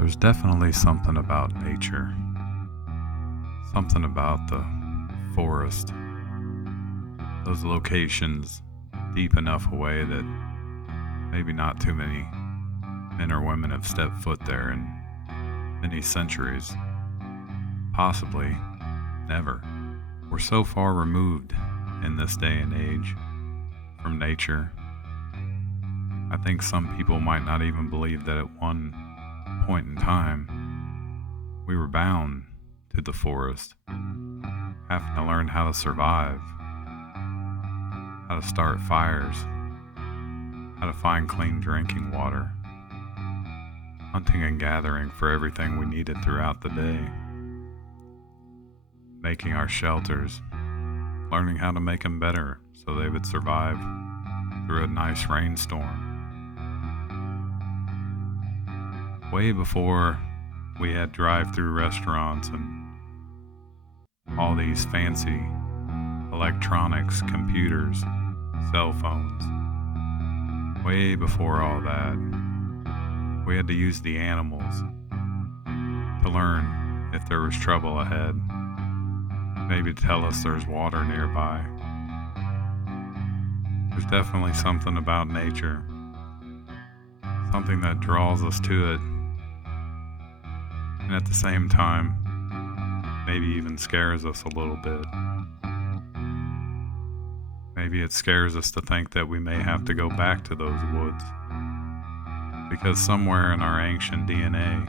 There's definitely something about nature, something about the forest, those locations deep enough away that maybe not too many men or women have stepped foot there in many centuries, possibly never. We're so far removed in this day and age from nature. I think some people might not even believe that at one point in time we were bound to the forest, having to learn how to survive, how to start fires, how to find clean drinking water, hunting and gathering for everything we needed throughout the day, making our shelters, learning how to make them better so they would survive through a nice rainstorm. Way before we had drive-through restaurants and all these fancy electronics, computers, cell phones, way before all that, we had to use the animals to learn if there was trouble ahead, maybe to tell us there's water nearby. There's definitely something about nature, something that draws us to it, and at the same time, maybe even scares us a little bit. Maybe it scares us to think that we may have to go back to those woods, because somewhere in our ancient DNA,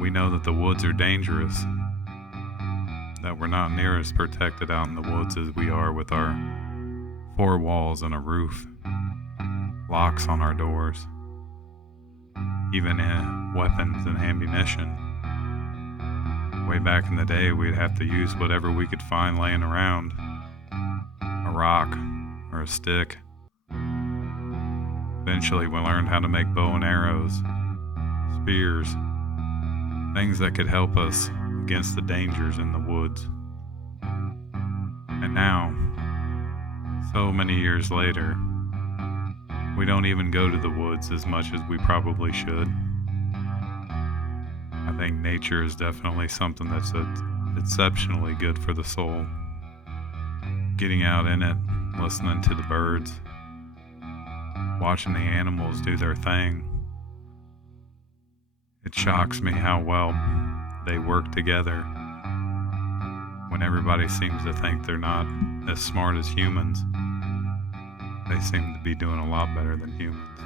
we know that the woods are dangerous, that we're not near as protected out in the woods as we are with our four walls and a roof, locks on our doors, even weapons and ammunition. Way back in the day, we'd have to use whatever we could find laying around, a rock or a stick. Eventually, we learned how to make bow and arrows, spears, things that could help us against the dangers in the woods. And now, so many years later, we don't even go to the woods as much as we probably should. I think nature is definitely something that's exceptionally good for the soul. Getting out in it, listening to the birds, watching the animals do their thing. It shocks me how well they work together when everybody seems to think they're not as smart as humans. They seem to be doing a lot better than humans.